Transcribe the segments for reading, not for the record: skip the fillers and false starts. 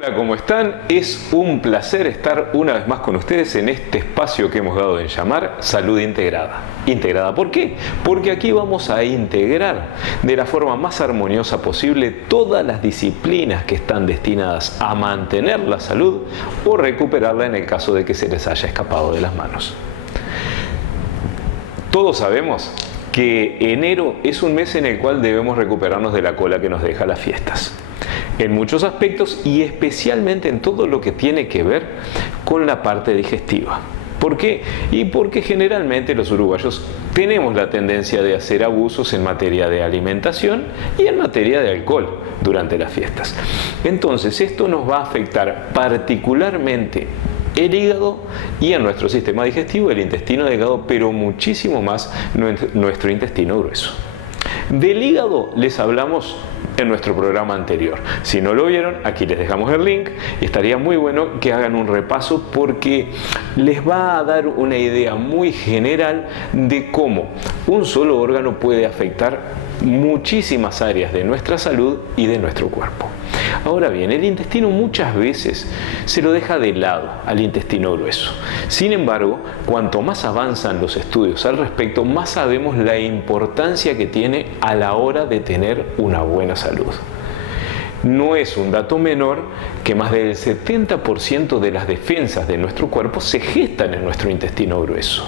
Hola, ¿cómo están? Es un placer estar una vez más con ustedes en este espacio que hemos dado en llamar Salud Integrada. ¿Integrada por qué? Porque aquí vamos a integrar de la forma más armoniosa posible todas las disciplinas que están destinadas a mantener la salud o recuperarla en el caso de que se les haya escapado de las manos. Todos sabemos que enero es un mes en el cual debemos recuperarnos de la cola que nos deja las fiestas. En muchos aspectos y especialmente en todo lo que tiene que ver con la parte digestiva. ¿Por qué? Y porque generalmente los uruguayos tenemos la tendencia de hacer abusos en materia de alimentación y en materia de alcohol durante las fiestas. Entonces esto nos va a afectar particularmente el hígado y a nuestro sistema digestivo, el intestino delgado, pero muchísimo más nuestro intestino grueso. Del hígado les hablamos en nuestro programa anterior. Si no lo vieron, aquí les dejamos el link y estaría muy bueno que hagan un repaso porque les va a dar una idea muy general de cómo un solo órgano puede afectar muchísimas áreas de nuestra salud y de nuestro cuerpo. Ahora bien, el intestino muchas veces se lo deja de lado al intestino grueso. Sin embargo, cuanto más avanzan los estudios al respecto, más sabemos la importancia que tiene a la hora de tener una buena salud. No es un dato menor que más del 70% de las defensas de nuestro cuerpo se gestan en nuestro intestino grueso.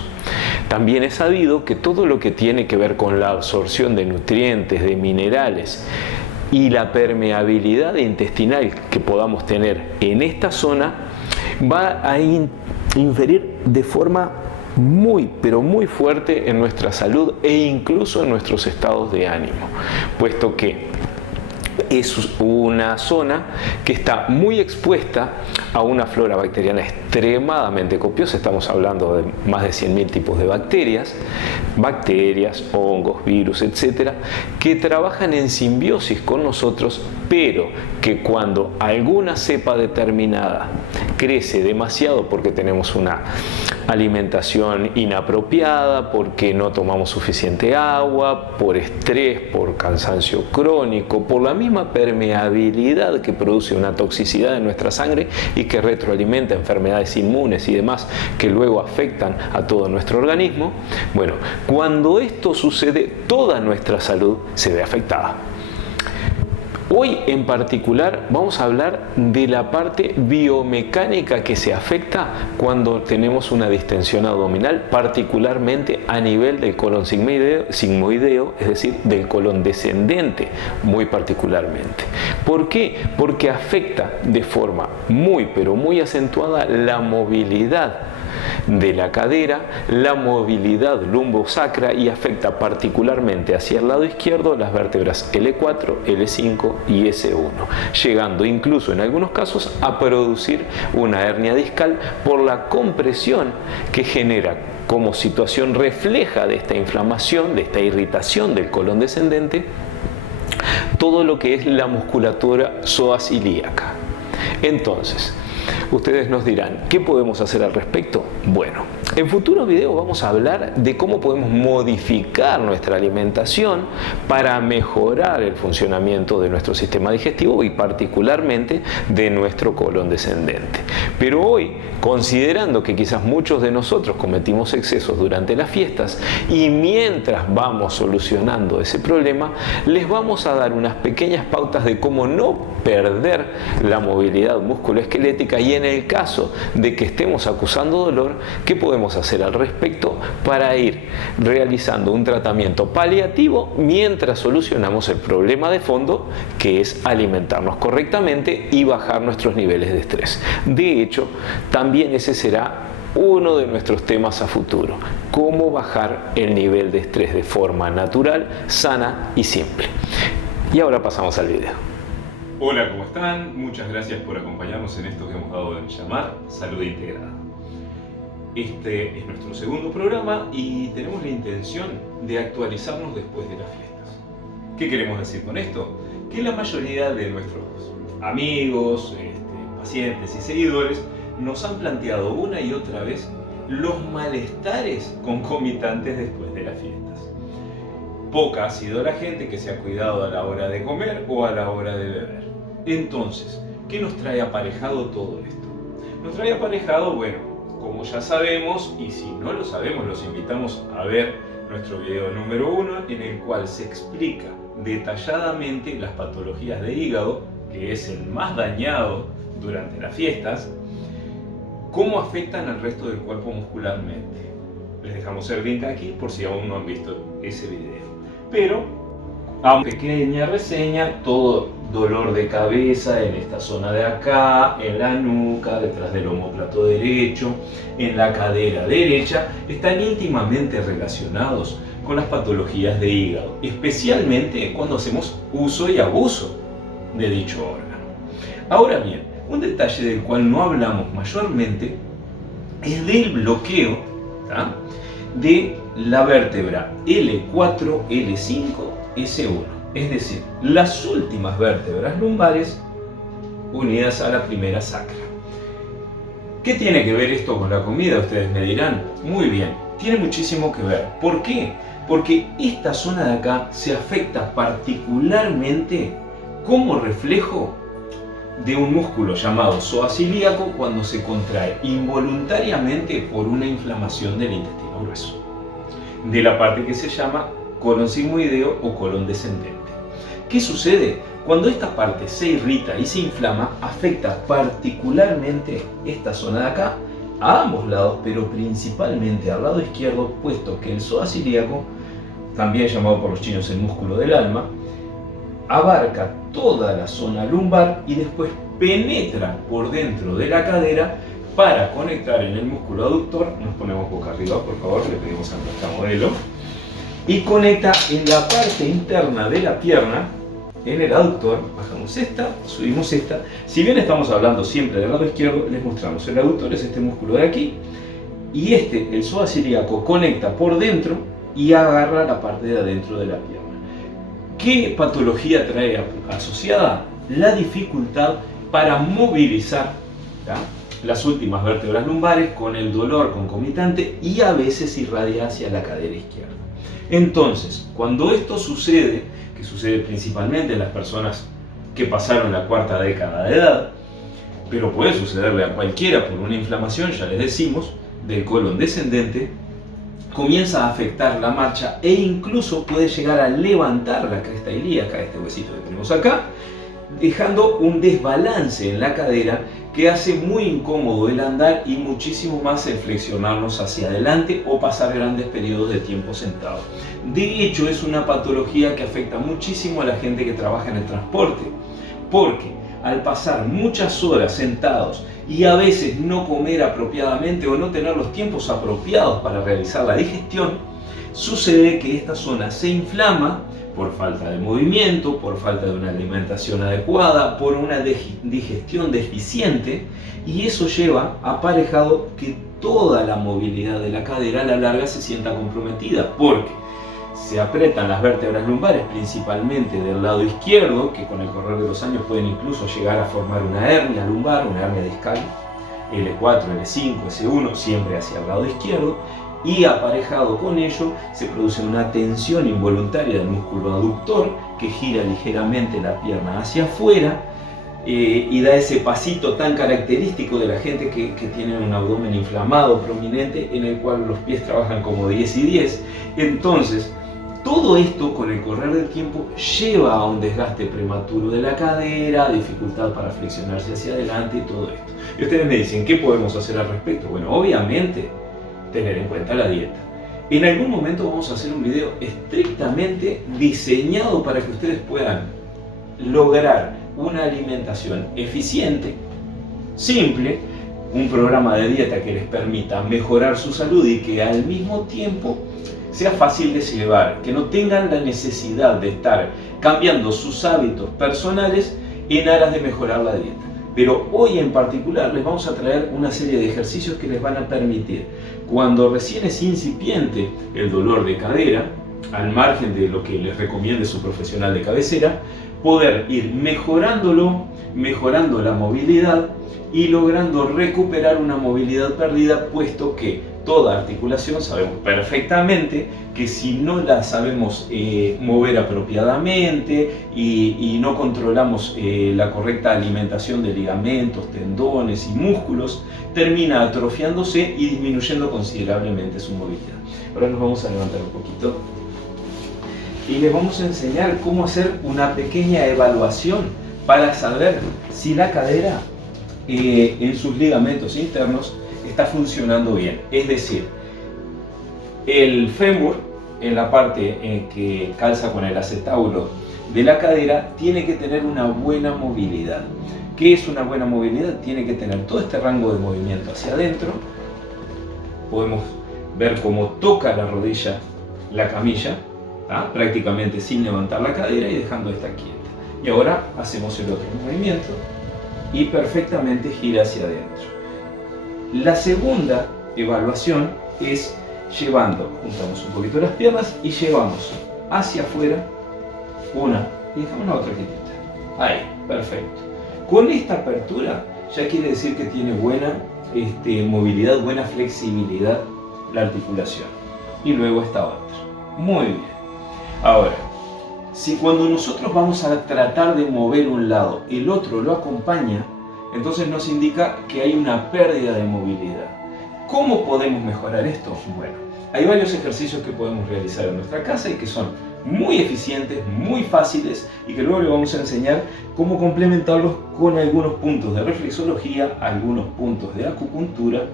También es sabido que todo lo que tiene que ver con la absorción de nutrientes, de minerales, y la permeabilidad intestinal que podamos tener en esta zona va a inferir de forma pero muy fuerte en nuestra salud e incluso en nuestros estados de ánimo, puesto que es una zona que está muy expuesta a una flora bacteriana extremadamente copiosa. Estamos hablando de más de 100.000 tipos de bacterias, hongos, virus, etcétera, que trabajan en simbiosis con nosotros, pero que cuando alguna cepa determinada crece demasiado porque tenemos una alimentación inapropiada, porque no tomamos suficiente agua, por estrés, por cansancio crónico, por la misma permeabilidad que produce una toxicidad en nuestra sangre y que retroalimenta enfermedades inmunes y demás que luego afectan a todo nuestro organismo. Bueno, cuando esto sucede, toda nuestra salud se ve afectada. Hoy en particular vamos a hablar de la parte biomecánica que se afecta cuando tenemos una distensión abdominal, particularmente a nivel del colon sigmoideo, es decir, del colon descendente, muy particularmente. ¿Por qué? Porque afecta de forma pero muy acentuada la movilidad de la cadera, la movilidad lumbosacra y afecta particularmente hacia el lado izquierdo las vértebras L4, L5 y S1, llegando incluso en algunos casos a producir una hernia discal por la compresión que genera como situación refleja de esta inflamación, de esta irritación del colon descendente, todo lo que es la musculatura psoas-ilíaca. Entonces, ustedes nos dirán, ¿qué podemos hacer al respecto? Bueno, en futuros videos vamos a hablar de cómo podemos modificar nuestra alimentación para mejorar el funcionamiento de nuestro sistema digestivo y particularmente de nuestro colon descendente. Pero hoy, considerando que quizás muchos de nosotros cometimos excesos durante las fiestas y mientras vamos solucionando ese problema, les vamos a dar unas pequeñas pautas de cómo no perder la movilidad musculoesquelética y en el caso de que estemos acusando dolor, ¿qué podemos hacer al respecto para ir realizando un tratamiento paliativo mientras solucionamos el problema de fondo, que es alimentarnos correctamente y bajar nuestros niveles de estrés? De hecho, también ese será uno de nuestros temas a futuro: cómo bajar el nivel de estrés de forma natural, sana y simple. Y ahora pasamos al video. Hola, ¿cómo están? Muchas gracias por acompañarnos en esto que hemos dado en llamar Salud Integrada. Este es nuestro segundo programa y tenemos la intención de actualizarnos después de las fiestas. ¿Qué queremos decir con esto? Que la mayoría de nuestros amigos, pacientes y seguidores nos han planteado una y otra vez los malestares concomitantes después de las fiestas. Poca ha sido la gente que se ha cuidado a la hora de comer o a la hora de beber. Entonces, ¿Qué nos trae aparejado todo esto? Nos trae aparejado, bueno, como ya sabemos, y si no lo sabemos, los invitamos a ver nuestro video número 1, en el cual se explica detalladamente las patologías de hígado, que es el más dañado durante las fiestas, cómo afectan al resto del cuerpo muscularmente. Les dejamos el link aquí por si aún no han visto ese video. Pero, a una pequeña reseña, todo dolor de cabeza en esta zona de acá, en la nuca, detrás del omóplato derecho, en la cadera derecha, están íntimamente relacionados con las patologías de hígado, especialmente cuando hacemos uso y abuso de dicho órgano. Ahora bien, un detalle del cual no hablamos mayormente es del bloqueo, ¿tá?, de la vértebra L4, L5, S1. Es decir, las últimas vértebras lumbares unidas a la primera sacra. ¿Qué tiene que ver esto con la comida? Ustedes me dirán. Muy bien, tiene muchísimo que ver. ¿Por qué? Porque esta zona de acá se afecta particularmente como reflejo de un músculo llamado psoas ilíaco cuando se contrae involuntariamente por una inflamación del intestino grueso, de la parte que se llama colon sigmoideo o colon descendente. ¿Qué sucede? Cuando esta parte se irrita y se inflama, afecta particularmente esta zona de acá, a ambos lados, pero principalmente al lado izquierdo, puesto que el psoas ilíaco, también llamado por los chinos el músculo del alma, abarca toda la zona lumbar y después penetra por dentro de la cadera para conectar en el músculo aductor. Nos ponemos boca arriba, por favor, le pedimos a nuestra modelo, y conecta en la parte interna de la pierna, en el aductor. Bajamos esta, subimos esta. Si bien estamos hablando siempre del lado izquierdo, les mostramos. El aductor es este músculo de aquí, y el psoas ilíaco, conecta por dentro y agarra la parte de adentro de la pierna. ¿Qué patología trae asociada? La dificultad para movilizar, ¿tá?, las últimas vértebras lumbares, con el dolor concomitante, y a veces irradia hacia la cadera izquierda. Entonces, cuando esto sucede, que sucede principalmente en las personas que pasaron la cuarta década de edad, pero puede sucederle a cualquiera por una inflamación, ya les decimos, del colon descendente, comienza a afectar la marcha e incluso puede llegar a levantar la cresta ilíaca, este huesito que tenemos acá, dejando un desbalance en la cadera que hace muy incómodo el andar y muchísimo más el flexionarnos hacia adelante o pasar grandes periodos de tiempo sentado. De hecho, es una patología que afecta muchísimo a la gente que trabaja en el transporte, porque al pasar muchas horas sentados y a veces no comer apropiadamente o no tener los tiempos apropiados para realizar la digestión, sucede que esta zona se inflama por falta de movimiento, por falta de una alimentación adecuada, por una digestión deficiente, y eso lleva aparejado que toda la movilidad de la cadera a la larga se sienta comprometida, porque se aprietan las vértebras lumbares, principalmente del lado izquierdo, que con el correr de los años pueden incluso llegar a formar una hernia lumbar, una hernia discal, L4, L5, S1, siempre hacia el lado izquierdo, y aparejado con ello se produce una tensión involuntaria del músculo aductor que gira ligeramente la pierna hacia afuera y da ese pasito tan característico de la gente que tiene un abdomen inflamado prominente, en el cual los pies trabajan como 10 y 10. Entonces, todo esto con el correr del tiempo lleva a un desgaste prematuro de la cadera, dificultad para flexionarse hacia adelante y todo esto. Y ustedes me dicen, ¿qué podemos hacer al respecto? Bueno, obviamente, tener en cuenta la dieta. En algún momento vamos a hacer un video estrictamente diseñado para que ustedes puedan lograr una alimentación eficiente, simple, un programa de dieta que les permita mejorar su salud y que al mismo tiempo sea fácil de llevar, que no tengan la necesidad de estar cambiando sus hábitos personales en aras de mejorar la dieta. Pero hoy en particular les vamos a traer una serie de ejercicios que les van a permitir, cuando recién es incipiente el dolor de cadera, al margen de lo que les recomiende su profesional de cabecera, poder ir mejorándolo, mejorando la movilidad y logrando recuperar una movilidad perdida, puesto que toda articulación, sabemos perfectamente que si no la sabemos mover apropiadamente y no controlamos la correcta alimentación de ligamentos, tendones y músculos, termina atrofiándose y disminuyendo considerablemente su movilidad. Ahora nos vamos a levantar un poquito y les vamos a enseñar cómo hacer una pequeña evaluación para saber si la cadera en sus ligamentos internos está funcionando bien. Es decir, el fémur, en la parte que calza con el acetábulo de la cadera, tiene que tener una buena movilidad. ¿Qué es una buena movilidad? Tiene que tener todo este rango de movimiento hacia adentro. Podemos ver cómo toca la rodilla la camilla, ¿tá? Prácticamente sin levantar la cadera y dejando esta quieta. Y ahora hacemos el otro movimiento y perfectamente gira hacia adentro. La segunda evaluación es juntamos un poquito las piernas y llevamos hacia afuera una y dejamos la otra quietita. Ahí, perfecto. Con esta apertura ya quiere decir que tiene buena movilidad, buena flexibilidad la articulación. Y luego esta otra. Muy bien. Ahora, si cuando nosotros vamos a tratar de mover un lado, el otro lo acompaña, entonces nos indica que hay una pérdida de movilidad. ¿Cómo podemos mejorar esto? Bueno, hay varios ejercicios que podemos realizar en nuestra casa y que son muy eficientes, muy fáciles y que luego le vamos a enseñar cómo complementarlos con algunos puntos de reflexología, algunos puntos de acupuntura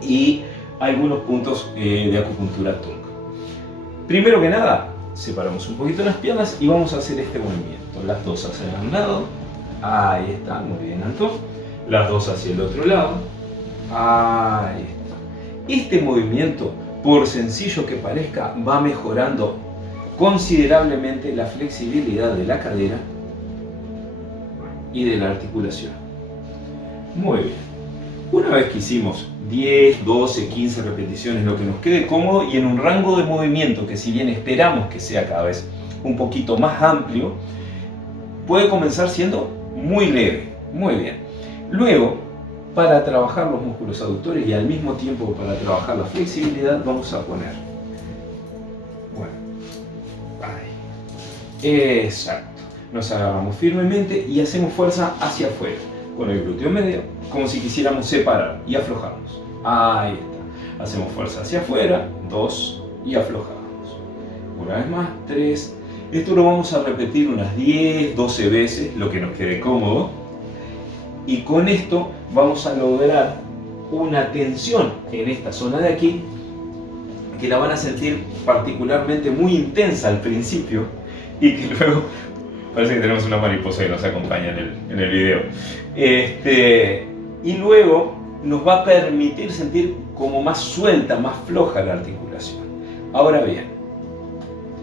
y algunos puntos de acupuntura tung. Primero que nada, separamos un poquito las piernas y vamos a hacer este movimiento. Las dos hacia un lado, ahí está, muy bien alto. Las dos hacia el otro lado, ahí está. Este movimiento, por sencillo que parezca, va mejorando considerablemente la flexibilidad de la cadera y de la articulación. Muy bien. Una vez que hicimos 10, 12, 15 repeticiones, lo que nos quede cómodo y en un rango de movimiento que si bien esperamos que sea cada vez un poquito más amplio, puede comenzar siendo muy leve. Muy bien. Luego, para trabajar los músculos aductores y al mismo tiempo para trabajar la flexibilidad, vamos a poner, bueno, ahí, exacto, nos agarramos firmemente y hacemos fuerza hacia afuera, con el glúteo medio, como si quisiéramos separar y aflojamos, ahí está, hacemos fuerza hacia afuera, 2 y aflojamos, una vez más, 3, esto lo vamos a repetir unas 10, 12 veces, lo que nos quede cómodo. Y con esto vamos a lograr una tensión en esta zona de aquí que la van a sentir particularmente muy intensa al principio y que luego parece que tenemos una mariposa que nos acompaña en el video. Y luego nos va a permitir sentir como más suelta, más floja la articulación. Ahora bien,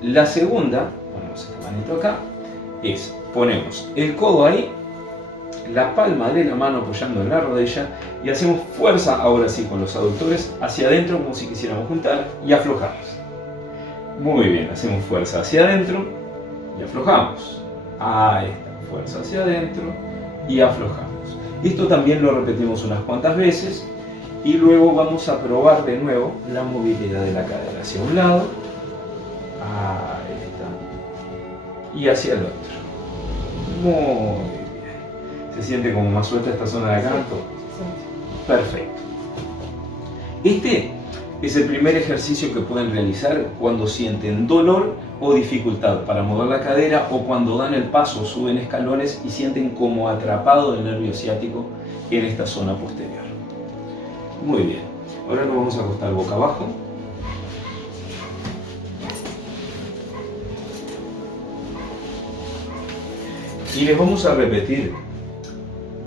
la segunda, ponemos esta manito acá, es ponemos el codo ahí, la palma de la mano apoyando en la rodilla y hacemos fuerza ahora sí con los aductores hacia adentro como si quisiéramos juntar y aflojamos. Muy bien, hacemos fuerza hacia adentro y aflojamos. Ahí está, fuerza hacia adentro y aflojamos. Esto también lo repetimos unas cuantas veces y luego vamos a probar de nuevo la movilidad de la cadera hacia un lado, ahí está, y hacia el otro. Muy bien. ¿Se siente como más suelta esta zona de acá? Perfecto. Este es el primer ejercicio que pueden realizar cuando sienten dolor o dificultad para mover la cadera o cuando dan el paso o suben escalones y sienten como atrapado el nervio ciático en esta zona posterior. Muy bien. Ahora nos vamos a acostar boca abajo. Y les vamos a repetir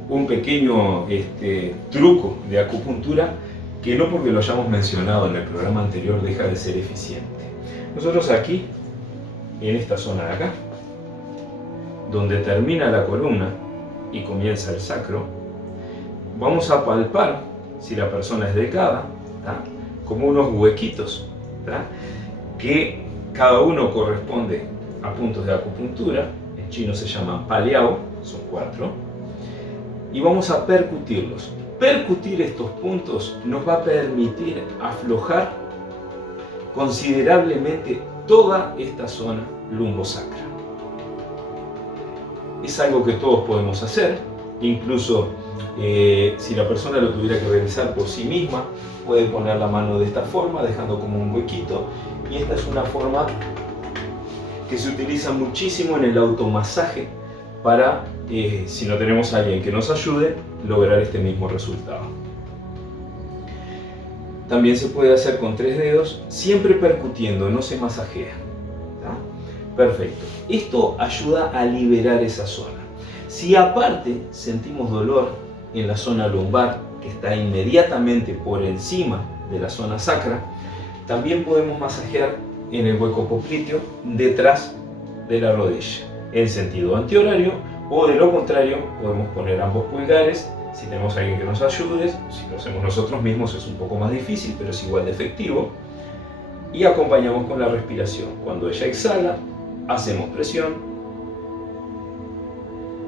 un pequeño truco de acupuntura que no porque lo hayamos mencionado en el programa anterior deja de ser eficiente. Nosotros aquí, en esta zona de acá, donde termina la columna y comienza el sacro, vamos a palpar, si la persona es delgada, ¿tá?, como unos huequitos, ¿tá?, que cada uno corresponde a puntos de acupuntura. En chino se llaman paliao, son 4. Y vamos a percutirlos Percutir estos puntos nos va a permitir aflojar considerablemente toda esta zona lumbosacra. Es algo que todos podemos hacer, incluso si la persona lo tuviera que realizar por sí misma, puede poner la mano de esta forma, dejando como un huequito, y esta es una forma que se utiliza muchísimo en el automasaje para, si no tenemos a alguien que nos ayude, lograr este mismo resultado. También se puede hacer con 3 dedos, siempre percutiendo, no se masajea. ¿Tá? Perfecto. Esto ayuda a liberar esa zona. Si aparte sentimos dolor en la zona lumbar, que está inmediatamente por encima de la zona sacra, también podemos masajear en el hueco popliteo detrás de la rodilla, en sentido antihorario, o de lo contrario podemos poner ambos pulgares. Si tenemos a alguien que nos ayude, si lo hacemos nosotros mismos es un poco más difícil, pero es igual de efectivo. Y acompañamos con la respiración. Cuando ella exhala, hacemos presión.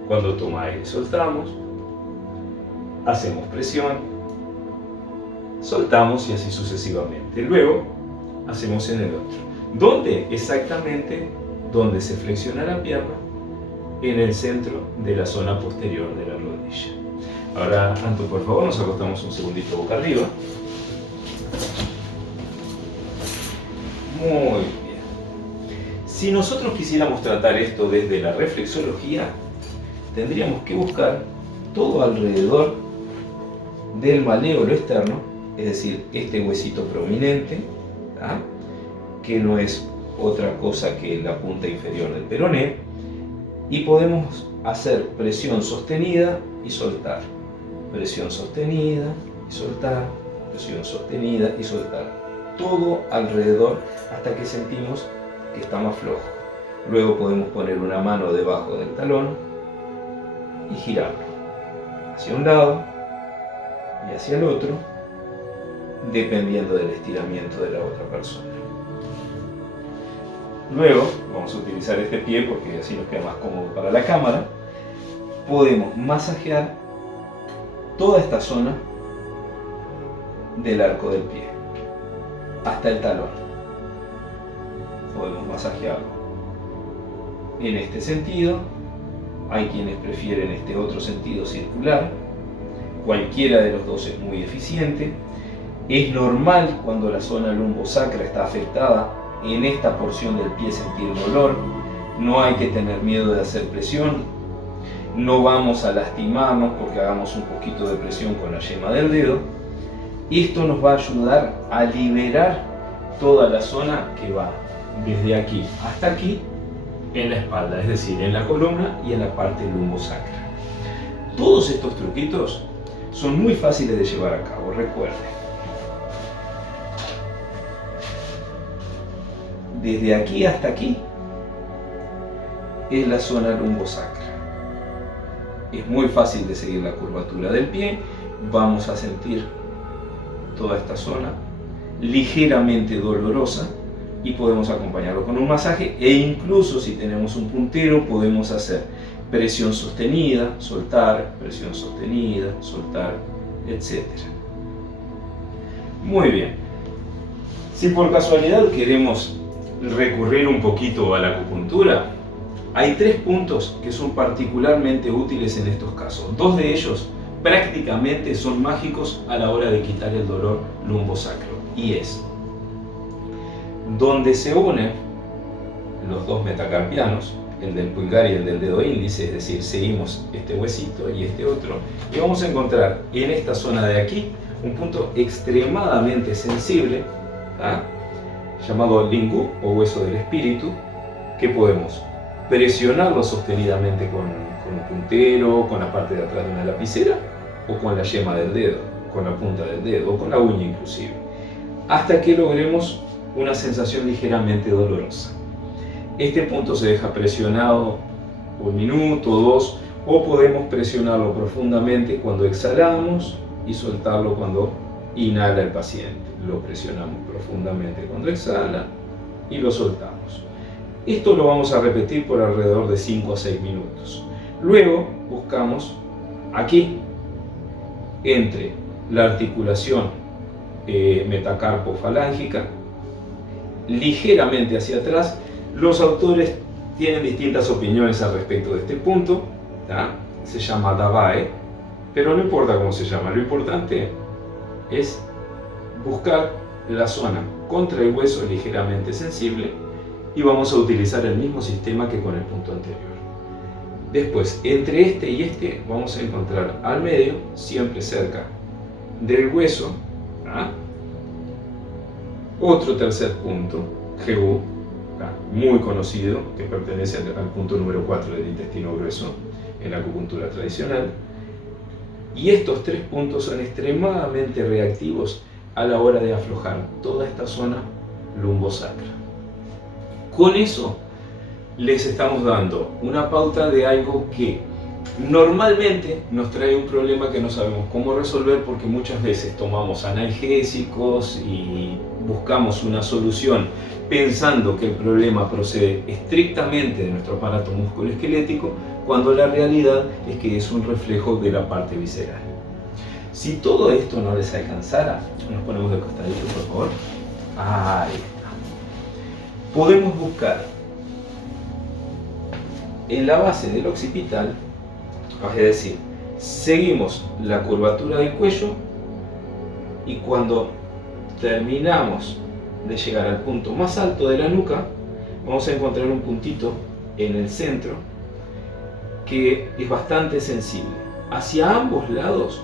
Cuando toma aire, soltamos. Hacemos presión. Soltamos y así sucesivamente. Luego, hacemos en el otro. ¿Dónde? Exactamente donde se flexiona la pierna, en el centro de la zona posterior de la rodilla. Ahora, Anto, por favor, nos acostamos un segundito boca arriba. Muy bien. Si nosotros quisiéramos tratar esto desde la reflexología, tendríamos que buscar todo alrededor del maléolo externo, es decir, este huesito prominente, ¿tá? Que no es otra cosa que la punta inferior del peroné, y podemos hacer presión sostenida y soltar. Presión sostenida y soltar, presión sostenida y soltar. Todo alrededor hasta que sentimos que está más flojo. Luego podemos poner una mano debajo del talón y girarlo hacia un lado y hacia el otro, dependiendo del estiramiento de la otra persona. Luego, vamos a utilizar este pie porque así nos queda más cómodo para la cámara. Podemos masajear toda esta zona del arco del pie hasta el talón. Podemos masajearlo en este sentido. Hay quienes prefieren este otro sentido circular. Cualquiera de los dos es muy eficiente. Es normal cuando la zona lumbosacra está afectada en esta porción del pie sentir dolor. No hay que tener miedo de hacer presión. No vamos a lastimarnos porque hagamos un poquito de presión con la yema del dedo. Esto nos va a ayudar a liberar toda la zona que va desde aquí hasta aquí en la espalda, es decir, en la columna y en la parte lumbosacra. Todos estos truquitos son muy fáciles de llevar a cabo, recuerden. Desde aquí hasta aquí es la zona lumbosacra. Es muy fácil de seguir la curvatura del pie. Vamos a sentir toda esta zona ligeramente dolorosa y podemos acompañarlo con un masaje, e incluso si tenemos un puntero podemos hacer presión sostenida, soltar, presión sostenida, soltar, etc. Muy bien. Si por casualidad queremos recurrir un poquito a la acupuntura, hay 3 puntos que son particularmente útiles en estos casos. 2 de ellos prácticamente son mágicos a la hora de quitar el dolor lumbosacro, y es donde se unen los 2 metacarpianos, el del pulgar y el del dedo índice, es decir, seguimos este huesito y este otro, y vamos a encontrar en esta zona de aquí un punto extremadamente sensible, ¿tá? Llamado lingu o hueso del espíritu, que podemos presionarlo sostenidamente con un puntero, con la parte de atrás de una lapicera, o con la yema del dedo, con la punta del dedo, o con la uña inclusive, hasta que logremos una sensación ligeramente dolorosa. Este punto se deja presionado 1 minuto, 2, o podemos presionarlo profundamente cuando exhalamos y soltarlo cuando inhala el paciente. Lo presionamos profundamente cuando exhala y lo soltamos. Esto lo vamos a repetir por alrededor de 5 a 6 minutos. Luego buscamos aquí entre la articulación metacarpofalángica, ligeramente hacia atrás. Los autores tienen distintas opiniones al respecto de este punto, ¿tá? Se llama Davae, pero no importa cómo se llama, lo importante es buscar la zona contra el hueso ligeramente sensible y vamos a utilizar el mismo sistema que con el punto anterior. Después, entre este y este vamos a encontrar al medio, siempre cerca del hueso, ¿tá? Otro tercer punto, GU, ¿tá? Muy conocido, que pertenece al punto número 4 del intestino grueso en la acupuntura tradicional. Y estos tres puntos son extremadamente reactivos a la hora de aflojar toda esta zona lumbosacra. Con eso les estamos dando una pauta de algo que normalmente nos trae un problema que no sabemos cómo resolver, porque muchas veces tomamos analgésicos y buscamos una solución pensando que el problema procede estrictamente de nuestro aparato musculoesquelético, cuando la realidad es que es un reflejo de la parte visceral. Si todo esto no les alcanzara, nos ponemos de costadito, por favor. Ahí está. Podemos buscar en la base del occipital, es decir, seguimos la curvatura del cuello y cuando terminamos de llegar al punto más alto de la nuca, vamos a encontrar un puntito en el centro que es bastante sensible. Hacia ambos lados,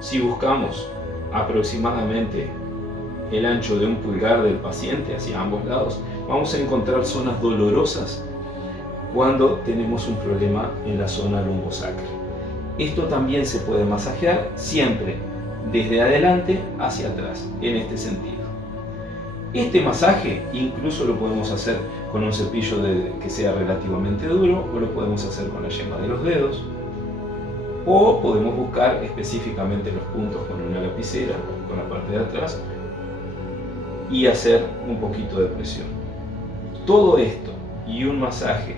si buscamos aproximadamente el ancho de un pulgar del paciente hacia ambos lados, vamos a encontrar zonas dolorosas cuando tenemos un problema en la zona lumbosacra. Esto también se puede masajear siempre desde adelante hacia atrás, en este sentido. Este masaje incluso lo podemos hacer con un cepillo que sea relativamente duro, o lo podemos hacer con la yema de los dedos, o podemos buscar específicamente los puntos con una lapicera, con la parte de atrás, y hacer un poquito de presión. Todo esto y un masaje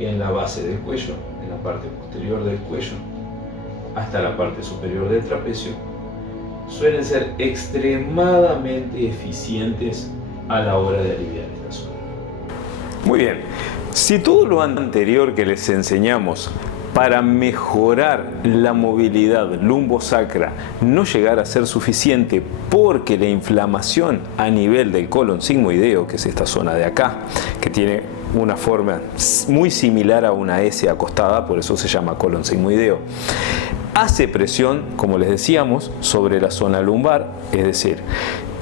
en la base del cuello, en la parte posterior del cuello, hasta la parte superior del trapecio, suelen ser extremadamente eficientes a la hora de aliviar esta zona. Muy bien, si todo lo anterior que les enseñamos para mejorar la movilidad lumbosacra no llegara a ser suficiente, porque la inflamación a nivel del colon sigmoideo, que es esta zona de acá, que tiene una forma muy similar a una S acostada, por eso se llama colon sigmoideo, hace presión, como les decíamos, sobre la zona lumbar, es decir,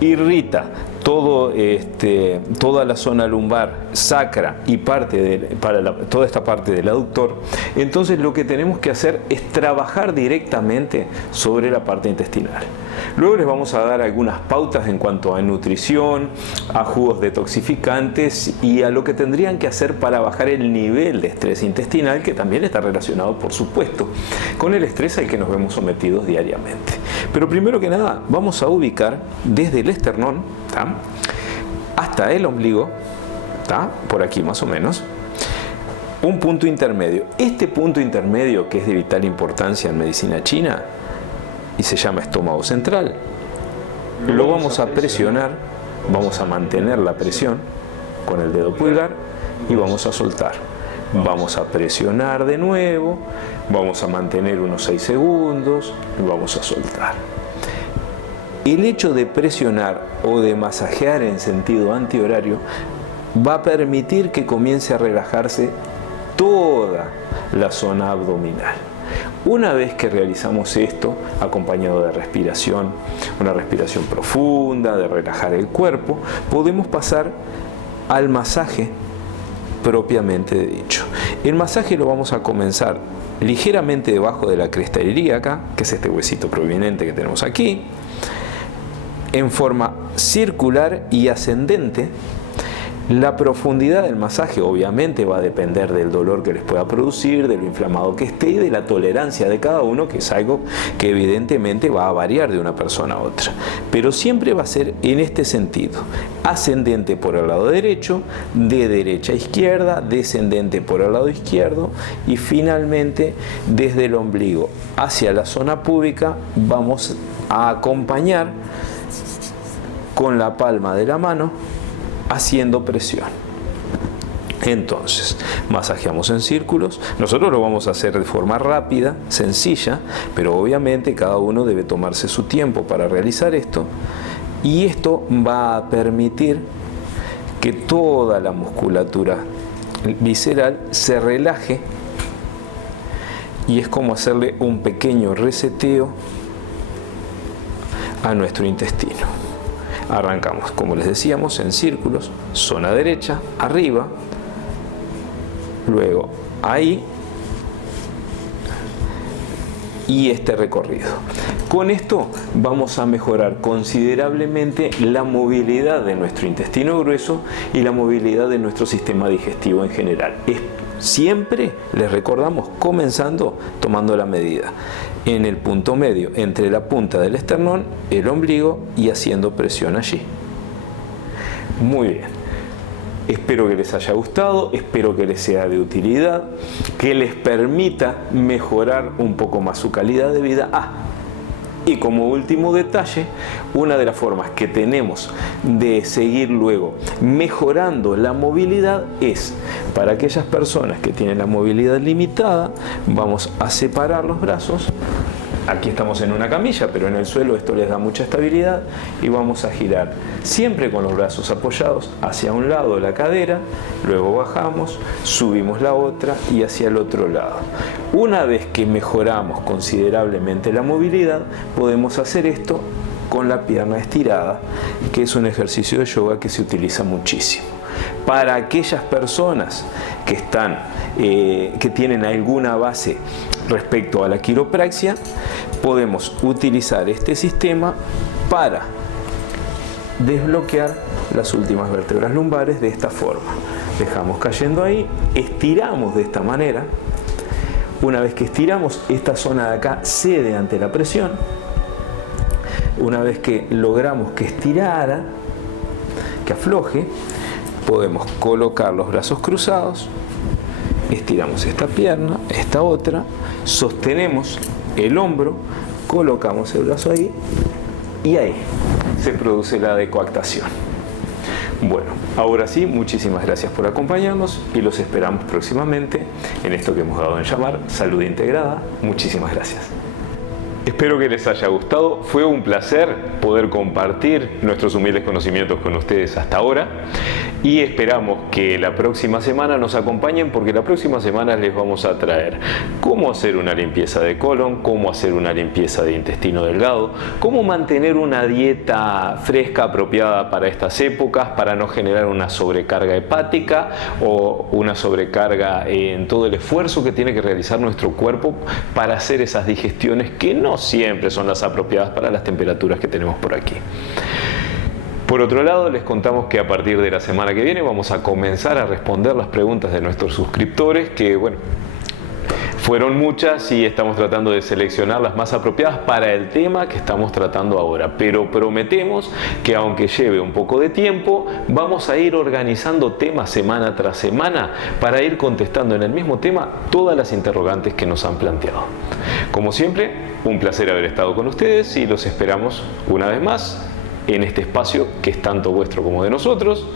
irrita toda la zona lumbar, sacra y toda esta parte del aductor. Entonces lo que tenemos que hacer es trabajar directamente sobre la parte intestinal. Luego les vamos a dar algunas pautas en cuanto a nutrición, a jugos detoxificantes y a lo que tendrían que hacer para bajar el nivel de estrés intestinal, que también está relacionado, por supuesto, con el estrés al que nos vemos sometidos diariamente. Pero primero que nada vamos a ubicar desde el esternón, ¿tá?, hasta el ombligo, ¿tá?, por aquí más o menos, un punto intermedio. Este punto intermedio, que es de vital importancia en medicina china y se llama estómago central, lo vamos a presionar, vamos a mantener la presión con el dedo pulgar y vamos a soltar. Vamos a presionar de nuevo, vamos a mantener unos 6 segundos y vamos a soltar. El hecho de presionar o de masajear en sentido antihorario va a permitir que comience a relajarse toda la zona abdominal. Una vez que realizamos esto, acompañado de respiración, una respiración profunda, de relajar el cuerpo, podemos pasar al masaje propiamente dicho. El masaje lo vamos a comenzar ligeramente debajo de la cresta ilíaca, que es este huesito prominente que tenemos aquí, en forma circular y ascendente, La profundidad del masaje obviamente va a depender del dolor que les pueda producir, de lo inflamado que esté y de la tolerancia de cada uno, que es algo que evidentemente va a variar de una persona a otra. Pero siempre va a ser en este sentido: ascendente por el lado derecho, de derecha a izquierda, descendente por el lado izquierdo y finalmente desde el ombligo hacia la zona púbica vamos a acompañar con la palma de la mano haciendo presión. Entonces, masajeamos en círculos. Nosotros lo vamos a hacer de forma rápida, sencilla, pero obviamente cada uno debe tomarse su tiempo para realizar esto. Y esto va a permitir que toda la musculatura visceral se relaje y es como hacerle un pequeño reseteo a nuestro intestino. Arrancamos, como les decíamos, en círculos, zona derecha, arriba, luego ahí y este recorrido. Con esto vamos a mejorar considerablemente la movilidad de nuestro intestino grueso y la movilidad de nuestro sistema digestivo en general. Siempre les recordamos comenzando tomando la medida en el punto medio entre la punta del esternón, el ombligo y haciendo presión allí. Muy bien. Espero que les haya gustado, espero que les sea de utilidad, que les permita mejorar un poco más su calidad de vida. Y como último detalle, una de las formas que tenemos de seguir luego mejorando la movilidad es para aquellas personas que tienen la movilidad limitada. Vamos a separar los brazos. Aquí estamos en una camilla, pero en el suelo esto les da mucha estabilidad y vamos a girar siempre con los brazos apoyados hacia un lado la cadera, luego bajamos, subimos la otra y hacia el otro lado. Una vez que mejoramos considerablemente la movilidad, podemos hacer esto con la pierna estirada, que es un ejercicio de yoga que se utiliza muchísimo. Para aquellas personas que tienen alguna base respecto a la quiropraxia, podemos utilizar este sistema para desbloquear las últimas vértebras lumbares de esta forma. Dejamos cayendo ahí, estiramos de esta manera. Una vez que estiramos, esta zona de acá cede ante la presión. Una vez que logramos que estirara, que afloje, podemos colocar los brazos cruzados, estiramos esta pierna, esta otra, sostenemos el hombro, colocamos el brazo ahí y ahí se produce la decoactación. Bueno, ahora sí, muchísimas gracias por acompañarnos y los esperamos próximamente en esto que hemos dado en llamar Salud Integrada. Muchísimas gracias. Espero que les haya gustado. Fue un placer poder compartir nuestros humildes conocimientos con ustedes hasta ahora y esperamos que la próxima semana nos acompañen, porque la próxima semana les vamos a traer cómo hacer una limpieza de colon, cómo hacer una limpieza de intestino delgado, cómo mantener una dieta fresca apropiada para estas épocas para no generar una sobrecarga hepática o una sobrecarga en todo el esfuerzo que tiene que realizar nuestro cuerpo para hacer esas digestiones que no siempre son las apropiadas para las temperaturas que tenemos por aquí. Por otro lado, les contamos que a partir de la semana que viene vamos a comenzar a responder las preguntas de nuestros suscriptores, que bueno, fueron muchas y estamos tratando de seleccionar las más apropiadas para el tema que estamos tratando ahora. Pero prometemos que aunque lleve un poco de tiempo, vamos a ir organizando temas semana tras semana para ir contestando en el mismo tema todas las interrogantes que nos han planteado. Como siempre, un placer haber estado con ustedes y los esperamos una vez más en este espacio que es tanto vuestro como de nosotros.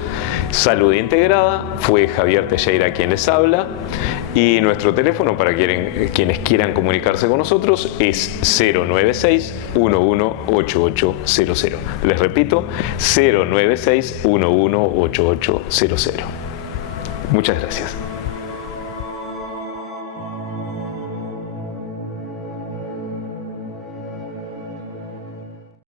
Salud Integrada, fue Javier Teixeira quien les habla y nuestro teléfono para quienes quieran comunicarse con nosotros es 096-118800. Les repito, 096-118800. Muchas gracias.